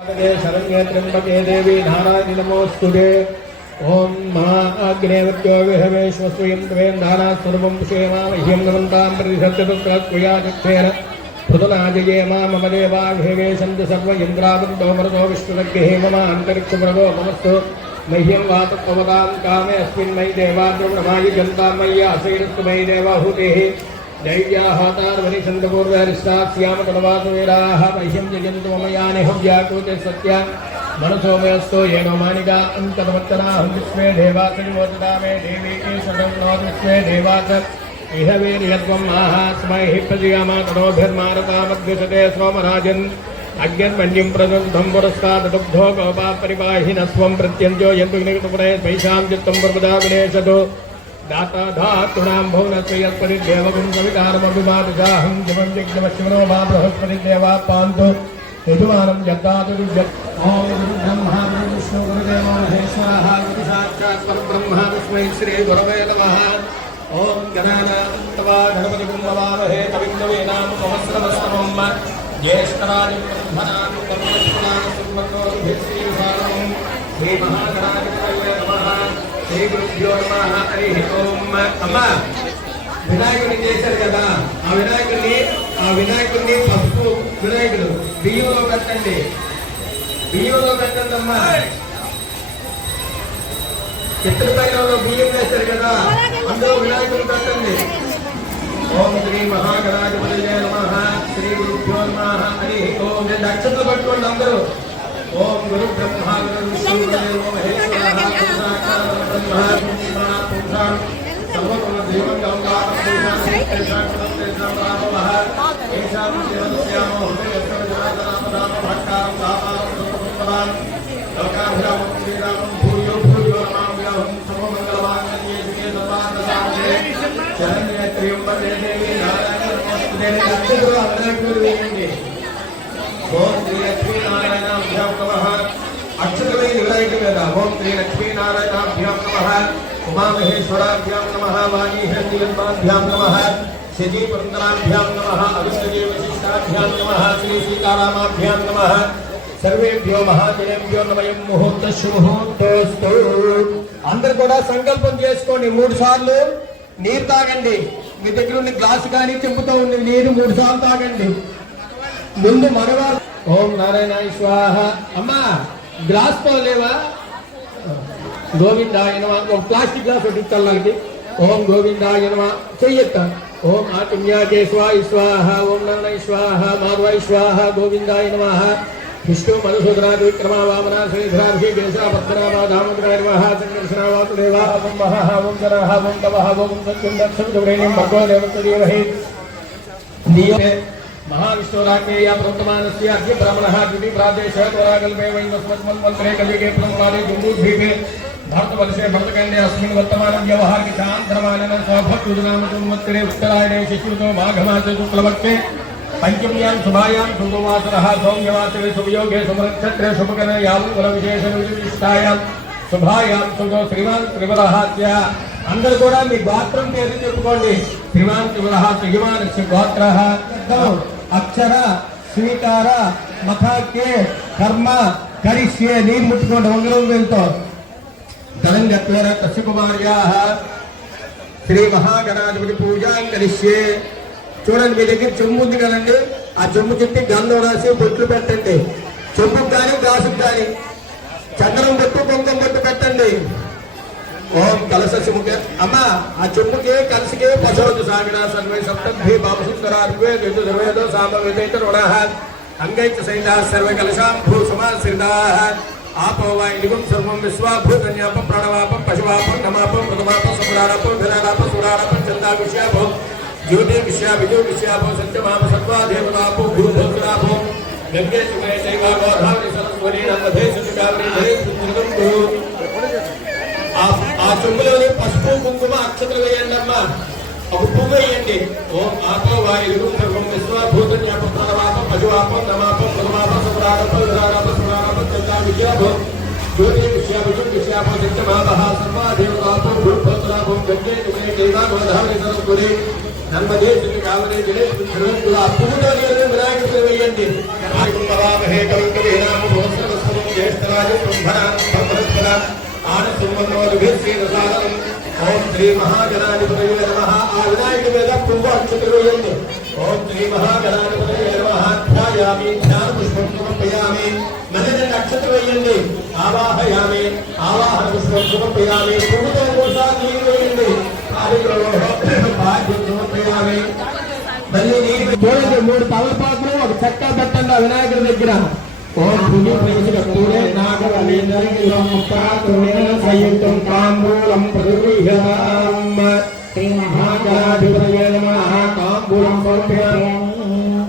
शरण्ये त्र्यंबके देवी नारायणि नमोस्तुते। ओम महाअग्नेवत्यो विहवेश्वस्वयं त्वेन धारा सर्वं क्षेमामह्यं नमन्तां प्रतिसत्यतुक्रात्कुयादिक्षेण पृथुनाजये मम देवा विहवेशन्ति सर्व इन्द्रावृतो मरुतो विष्णुरग्निः मम अन्तरिक्षमृगो नमस्तु मह्यं वातत्ववतां कामे अस्मिन् मयि देवाद्रवणमायि जन्तां मयि आशैरस्तु मयि देवाहुतेः दैव्याहातार्वनि चन्द्रपूर्वहरिष्टास्याम तडवातुवीराः मह्यं जयन्तु मम यानि हव्याकृते सत्या मनसो मेऽस्तु येनो मानिका अन्तर्वत्तनाहं विश्वे देवासनिमोचता मे देवी ईश्वरं नो विश्वे देवास इह वीर्यत्वं माहास्मै प्रजयामा तनोभिर्मारतामद्विषते सोमराजन् अग्निर्मण्यं प्रदन्तं पुरस्तादुग्धो गोपा परिवाहिनः स्वं प्रत्यञ्जो यन्तुग्निकटुपुरे वैशां चित्तं प्रपदा विनेशतु दाता धातूनां भुवनस्य यत्परिदेवगुं कविकारमभिमादुजाहं जीवं यज्ञमश्विनो वा बृहस्पतिदेवा पान्तु यजमानं यद्दातु ॐ ब्रह्मा विष्णु गुरुदेवो महेश्वरः गुरुसाक्षात् परब्रह्म तस्मै श्रीगुरवे नमः। ॐ गणानां गणपतिं नमामहे कविं कवीनामुपमस्रवस्तमं ज्येष्ठराजं ब्रह्मणां कर्मपुराणं सुमनोभिश्रीविशालं श्रीमहागणाधिपतये नमः। श्री गुरुभ्यो नमः। हरि ओम। अम्मा వినాయకుడిని చేశారు కదా, ఆ వినాయకుడిని పసుపు వినాయకుడు బియ్యంలో పెట్టండి, బియ్యంలో పెట్టండి అమ్మా. చిత్రపైనంలో బియ్యం వేశారు కదా, అందులో వినాయకుడు పెట్టండి. ఓం శ్రీ మహాగణాధిపతయే నమః. శ్రీ గురుభ్యో నమః. హరి ఓం. రెండు అక్షతలు పట్టుకోండి అందరూ. ఓం గురు బ్రహ్మ గురు విష్ణు గురుదేవో మహేశ్వరః గురుసాక్షాత్ పరబ్రహ్మ పుంసాం సర్వగుణ దేవం గంగాధరం తేషాం రామవః తేషాం దేవస్యామో హృదయస్య జనార్దనామదామ భక్తాం దామారం సుఖముత్తమాం లోకాభిరామం శ్రీరామం భూయో భూయో నమామ్యహం సర్వమంగళమాంగళ్యే శివే సర్వార్థసాధకే శరణ్యే త్ర్యంబకే దేవి నారాయణి నమోస్తుతే. అక్షతలు అక్షతలు వేయండి. ఓం శ్రీ లక్ష్మీనారాయణాభ్యాం నమః. అక్షతలై వినాయకుడి మీద ఓం శ్రీ లక్ష్మీనారాయణాభ్యాం నమః. ఉమామహేశ్వరాభ్యాం నమః. వాణీహిరణ్యన్మాభ్యాం నమః. శజీపురందరాభ్యాం నమః. అవిష్టజీ వశిష్టాభ్యాం నమః. శ్రీ సీతారామాభ్యాం నమః. సర్వేభ్యో మహాజనేభ్యో నమః. ముహూర్త శుభముహూర్తోస్తు. అందరూ కూడా సంకల్పం చేసుకోండి. 3 సార్లు నీరు తాగండి. మీ దగ్గర ఉన్న గ్లాసు కానీ చెంపుతో ఉన్న నీరు 3 సార్లు తాగండి. ముందు మగవారు ఓం నారాయణాయ స్వాహ. అమ్మా గ్లాస్ తో లేవా? గోవిందాయ నమః. ఒక ప్లాస్టిక్ గ్లాస్ ఒకటి ఇస్తాళ్ళకి. ఓం గోవిందాయ నమః. చెయ్యత్త. ఓం ఆత్మ్యాకే స్వాహ స్వాహ. ఓం నారాయణ స్వాహ. మాధవాయ స్వాహ. గోవిందాయ నమః. విష్ణు మధుసూదనాది విక్రమ వామన శ్రీధరాభి కేశవ పద్మనాభ దామోదరాయ నమః. సంకర్షణ వాసుదేవ ఓం మహః ఓం జరః ఓం తవః ఓం సత్యం దక్షం గౌరేణ్యం భగవో దేవతదేవహి దీయే महाविष्णुराज्ञेया प्रवर्तमानस्य अद्य ब्राह्मणः द्वितीय प्रादेशः तोराकल्पे वैवस्वत्मन्वन्तरे कलियुगे प्रथमपादे जम्बूद्वीपे भारतवर्षे भरतखण्डे अस्मिन् वर्तमानं व्यवहारिक चान्द्रमानेन सौभद्रनाम संवत्सरे उत्तरायणे शिशुतो माघमासे शुक्लपक्षे पंचम्यां शुभायां शुभवासरः सौम्यवासरे शुभयोगे शुभनक्षत्रे शुभकरे यावुकुलविशेषविशिष्टायां शुभायां शुभो श्रीमान् त्रिवरहास्य. అందరూ కూడా మీ గోత్రం పేరు చెప్పుకోండి. శ్రీమాన్ త్రివరః శ్రీమానస్య గోత్రః అక్షర స్వీకార మఖాకే కర్మ కరిష్యే. నీరు ముట్టుకోండి ఉంగరం వేలుతో. తరంగత్వేన తస్య కుమార్యాః శ్రీ మహాగణాధిపతి పూజాం కరిష్యే. చూడండి మీ దగ్గర చెంబు ఉంది కదండి, ఆ చెంబు చుట్టి గంధం రాసి బొట్లు పెట్టండి. చెంబుకు కానీ గ్లాసుకు కానీ చంద్రం బొట్టు కుంకుమ బొట్టు పెట్టండి. ఓం కలశముఖ. అమ్మా ఆ చెంబుకి కలసికి పశోదు సాగిన సర్వే సప్తభి బాబసుందరార్వే దుర్వేదో సామవేదైతరుణః అంగైత సైతాః సర్వే కలశాం భూ సమాశ్రితాః ఆపో వా ఇదిగం సర్వం విశ్వాభూతన్యాప ప్రణవాపం పశువాపం నమాపం మృతమాపం సపురారాపం ధనారాపం సురారాపం చందా విషయాపో జ్యోతి విషయ విజో విషయాపో సత్యమాప సత్వా దేవతాపో భూభూతురాపో గంగే చుమే చైవ గోదావరి సరస్వతి నర్మదే సుజావరి ధరే సుందరం గురు. ఆ చెంబులోని పసుపు కుంకుమ అక్షతలు వేయండి అమ్మా. ఒక పువ్వు వేయండి. ఓం ఆపో వాయువు సర్వం విశ్వభూతన్యాపం ప్రణవాపం పశువాపం నమాపం మృతమాపం సపురారాపం ధనారాపం సురారాపం చందా విషయాపో జ్యోతి విషయ విజో విషయాపో సత్యమాప సర్వా దేవతాపో భూభూతురాపో గంగే చుమే చైవ గోదావరి సరస్వతి నర్మదే సుజావరి ధరే సుందరం గురు. ఆ పువ్వులోని వినాయకుడు వేయండి. ఓం శ్రీ మహాగణాధిపతయే నమః. ఆ వినాయకుడి మీద పువ్వు అక్షతలు వేయండి. ఓం శ్రీ మహాగణాధిపతయే నమః. ధ్యాయామి, ధ్యాన పుష్పం సమర్పయామి. నల్లని అక్షతలు వేయండి. ఆవాహయామి, ఆవాహన పుష్పం సమర్పయామి. పువ్వుతో కూడా నీరు వేయండి. సమర్పయామి. మళ్ళీ నీరు చూడండి. 3 తమలపాకులు ఒక చెక్క పెట్టండి ఆ వినాయకుడి దగ్గర. ఓం భూమి ప్రతిష్ఠూరే నాగవల్లీంద్రం తాంబూలం ప్రతిగృహ్యాం. శ్రీ మహాగణాధిపతయే నమః. తాంబూలం సమర్పయామి.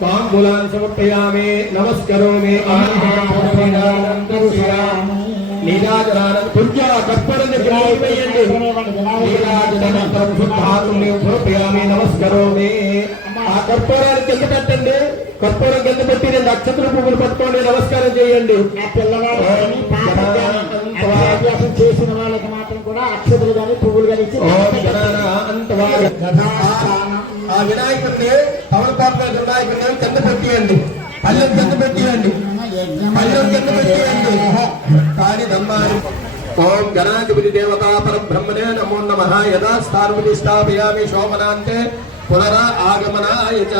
తాంబూలాన్ని సమర్పయామి. నమస్కరోమి. నీరాజనానంద పుణ్య కర్పూరం దగ్గర వేయండి. నీరాజనానంతరం శుద్ధాత్మని సమర్పయామి. నమస్కరోమి. ఆ కర్పూరాన్ని కింద పెట్టండి. కర్పూరం కింద పెట్టి 2 అక్షతలు పువ్వులు పట్టుకోండి. నమస్కారం చేయండి. అభ్యాసం చేసిన వాళ్ళకి మాత్రం కూడా అక్షతలు కానీ పువ్వులు కానీ ఆ వినాయకుడిని తమలపాకు వినాయకుడిని కింద పెట్టియండి. పల్లెం కింద పెట్టియండి. పల్లెం కింద పెట్టియండి. కాని దమ్మాని. ఓం గణాధిపతి దేవతా పరబ్రహ్మణే నమో నమః. యదా స్థానముని స్థాపయామి శోభనాంతే పునరా ఆగమనాయ చ.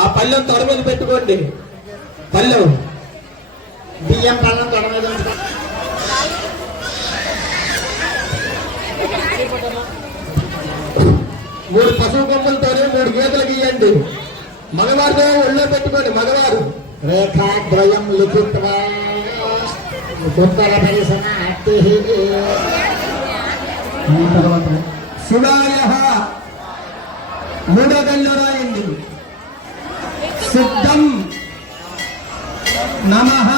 ఆ పల్లెం తొడ మీద పెట్టుకోండి. పల్లెం బియ్యం పళ్ళం తొడ మీద 3 పశువు కొమ్మలతోనే 3 గీతలు గీయండి. మగవారితో ఒళ్ళో పెట్టుకోండి. మగవారు రేఖాద్వయం లిఖిత్వా ఉత్తర పరిసమాప్తి. సుడాయ 3వ గల్లో రాయండి. సిద్ధం నమః.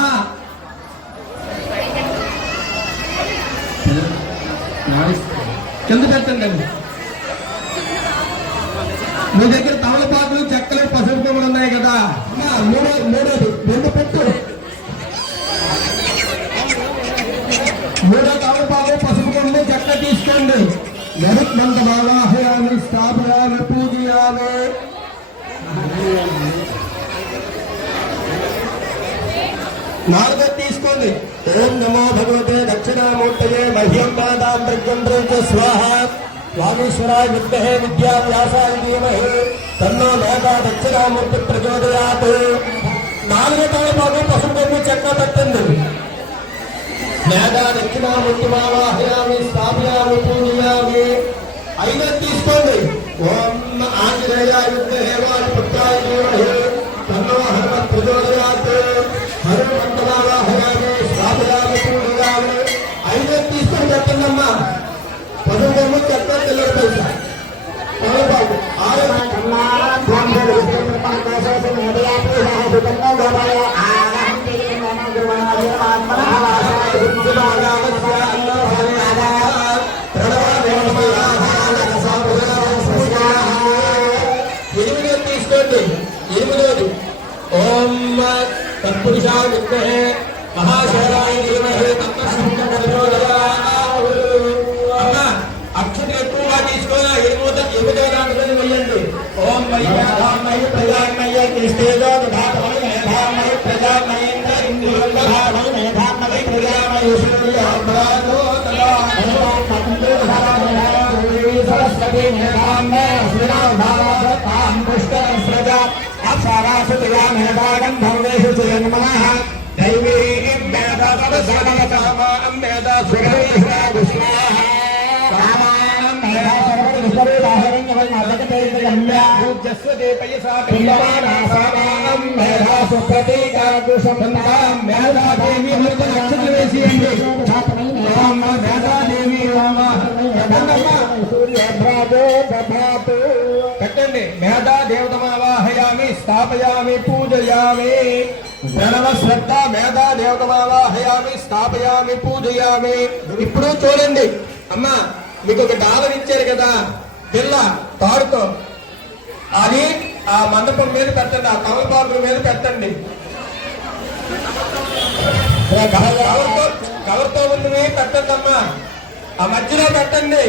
కింద పెట్టండి. మీ దగ్గర తమలపాకులు, చెక్కలు, పసుపు కొమ్మలు ఉన్నాయి కదా. మూడోది 2 పెట్టు. 3వ తమలపాకు, పసుపు కొమ్మలు, చెక్క తీసుకోండి. గరుత్మంతమావాహయామి, స్థాపయామి, పూజయామి. నాలుగోది తీసుకోండి. ఓం నమో భగవతే దక్షిణామూర్తయే మహ్యం మాదాం ప్రజ్ఞంద్ర స్వాహ. వామేశ్వరాయ విద్మహే విద్యావ్యాసాయ ధీమహి తన్నో మేధా దక్షిణామూర్తి ప్రచోదయాత్. 4వ తమలపాకు, పసుపు కొమ్ము, చెక్క పెట్టండి. మేధా దక్షిణామూర్తి మావాహయామి, స్థాపయామి, పూజయామి. 5వది తీసుకోండి. ఓం ఆంజనేయాయ విద్మహే వాయుపుత్రాయ ధీమహి తన్నో హనుమత్ ప్రచోదయాత్. హనుమంతమావాహయామి, స్థాపయామి, పూజయామి. 5వది తీసుకొని పెట్టండమ్మా. పసుపు కొమ్ము, చెక్క, తెల్లటి పైసా, తమలపాకు. 6వ తీసుకోండి. 8వది ఓం తత్పురుషాయ విద్మహే మహాశైలాయ ధీమహి తన్నో ప్రచోదయాత్. అక్షతలు ఎక్కువగా తీసుకొని 8వ దాంట్లోనే వెయ్యండి. ఓం మయ్యామయ్య ప్రజామయ్య కృష్ణేజో దధామయ మేధామయ ప్రజామయేంద్ర ఇంద్రియం దధామయ మేధామయ ప్రజామయ సూర్యోభరాజో సరస్వతి మేధామయ శ్రీరాధాం పుష్కరం స్రజ అప్సరాసుతయా మేధాగం భవేషు జన్మనః దైవీం మేధాతవ సర్వకామాం మేధా సురేశ్వర కృష్ణః రామాయం మేధా జస్వదే పయసా పిల్లవానాసామానం మేధా సుప్రతీకాకుశంతాం. మేధాదేవి వరకు నక్షత్రం వేసేయండి. మేధాదేవి పెట్టండి. మేధా దేవతమావాహయామి, స్థాపయామి, పూజయామి. ప్రణవ శ్రద్ధ మేధా దేవతమావాహయామి, స్థాపయామి, పూజయామి. ఇప్పుడు చూడండి అమ్మా, మీకు ఒక డాలర్ ఇచ్చారు కదా పిల్ల తాడుతో. అది ఆ మండపం మీద పెట్టండి. ఆ తమలపాకుల మీద పెట్టండి. కవర్తో ఉన్నవి పెట్టండి అమ్మా. ఆ మధ్యలో పెట్టండి.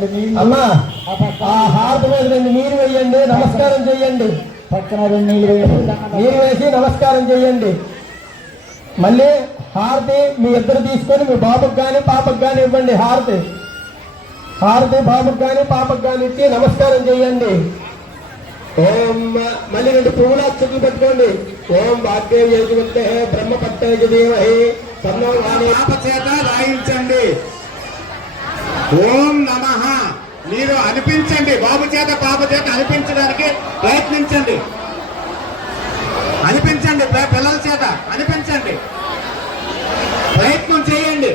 రెండు నీళ్ళు అమ్మా ఆ పక్క ఆ హారతి మీద రెండు నీరు వేయండి, నమస్కారం చేయండి. పక్కన రెండు నీళ్ళు వేయండి. నీరు వేసి నమస్కారం చేయండి. మళ్ళీ హారతి మీ ఇద్దరు తీసుకొని మీ బాబుకి కానీ పాపకు కానీ ఇవ్వండి. హారతి బాబుకి కానీ పాపకు కానీ ఇచ్చి నమస్కారం చేయండి. ఓం మళ్ళీ రెండు పువ్వుల అక్షతలు పెట్టుకోండి. ఓం వాగ్దేవి యజువంతే బ్రహ్మ పట్టేజ దేవహి సన్నో వాణి. పాప చేత రాయించండి. ఓం నమః మీరు అనిపించండి. బాబు చేత పాప చేత అనిపించడానికి ప్రయత్నించండి. అనిపించండి, పిల్లల చేత అనిపించండి, ప్రయత్నం చేయండి.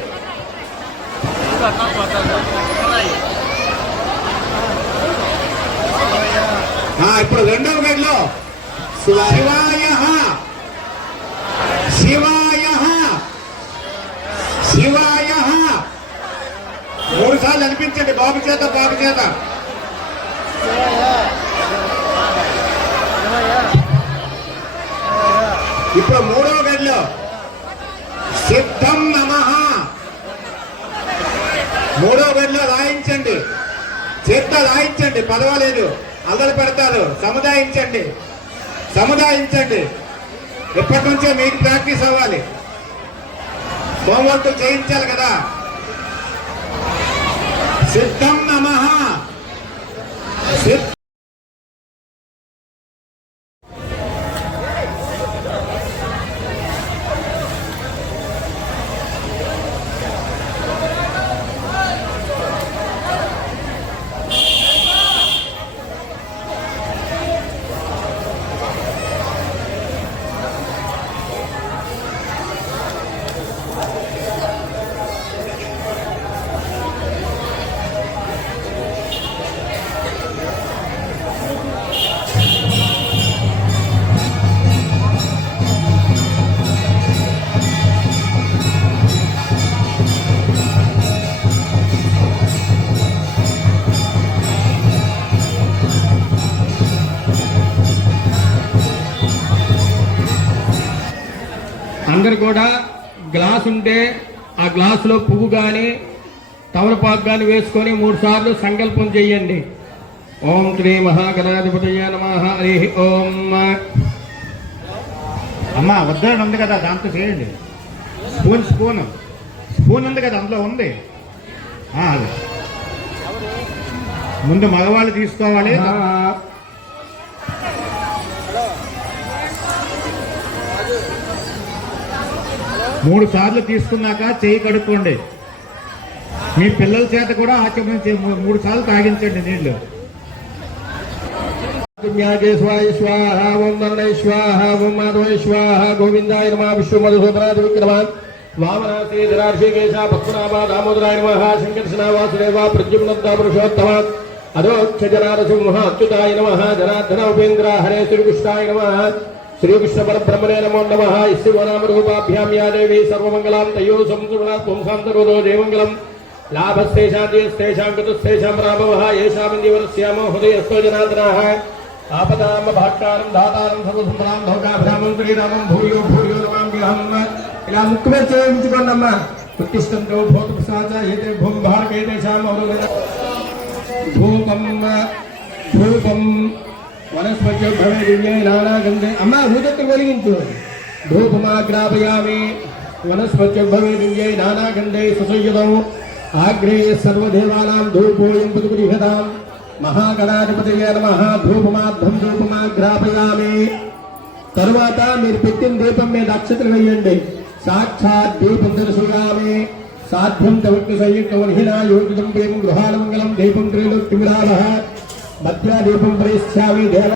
ఇప్పుడు రెండవ గదిలో శివాయ శివాయ శివాయ 3 సార్లు అనిపించండి బాబు చేత పాప చేత. ఇప్పుడు మూడవ గదిలో సిద్ధం నమః. మూడవ గదిలో రాయించండి, చేత రాయించండి, పర్వాలేదు, అల్లరి పెడతారు. సముదాయించండి. ఎప్పటి నుంచే మీకు ప్రాక్టీస్ అవ్వాలి, హోంవర్క్ చేయించాలి కదా. సిద్ధం నమః. అందరు కూడా గ్లాస్ ఉంటే ఆ గ్లాసులో పువ్వు కానీ తమలపాకు కానీ వేసుకొని 3 సార్లు సంకల్పం చేయండి. ఓం శ్రీ మహాగణాధిపతయ నమః. హరి ఓం. అమ్మా ఉద్దరణ ఉంది కదా, దాంతో చేయండి. స్పూన్ ఉంది కదా, అందులో ఉంది. అది ముందు మగవాళ్ళు తీసుకోవాలి. 3 సార్లు తీసుకున్నాక చేయి కడుక్కోండి. మీ పిల్లల చేత కూడా ఆచరించి 3 సార్లు తాగించండి నీళ్లు. పుణ్యాకేశ్వాయ స్వాహ. ఓం నరణయ స్వాహ. ఓం మాధవాయ స్వాహ. గోవిందాయ నమః. విష్ణు మధుసూదనాది విక్రమాన్ వామనాశ్రీధరార్షికేశ పద్మనాభ దామోదరాయ నమః. శంకర్షణ వాసుదేవ ప్రద్యుమ్నద్ద పురుషోత్తమ అధోక్ష జనారసింహ అచ్యుతాయ నమః. జనార్దన ఉపేంద్ర హరే శ్రీకృష్ణాయ నమః. శ్రీకృష్ణ పరబ్రహ్మణే నమో నమః. ఇస్తివనామరూపాభ్యాం యా దేవీ సర్వమంగళాం తయో సంసుగుణాత్ పుంసాంతరోదో జయమంగళం. లాభస్తేషాం జయస్తేషాం కృతస్తేషాం రామవః. యేషామిందివరస్యామో హృదయస్థో జనార్దనాః. ఆపదాం భాక్తారం దాతారం సర్వసంపదాం భోగాభ్యామం శ్రీరామం భూయో భూయో నమామ్యహం. ఇలా ముక్కు మీద చేయించుకోండి అమ్మా. ఉత్తిష్టంతో భూతప్రసాద ఏతే భూమి భారకేతేషాం ధూపం వనస్పత్య భవే దివ్యే నానాగంధే. అమ్మా భూతత్వం వెలిగించు. ధూపమాగ్రాపయామి వనస్పత్య భవే దివ్యే నానాగంధే సుసంయుతం. ఆగ్రే సర్వదేవానాం ధూపోయం పుదుపురిహతాం. మహాగణాధిపతయే నమః. ధూపమాగ్రాపయామి. తరువాత మీరు పెట్టిన దీపం మీద అక్షతలు వేయండి. సాక్షాత్ దీపం దర్శయామి. సాధ్యం తవక్తి సంయుక్త వర్హినా యోగితం ప్రేమ గృహాల మంగళం. దీపం త్రిలోక్తిమిరామః. మధ్య దీపం ప్రయిష్యామి. దేవ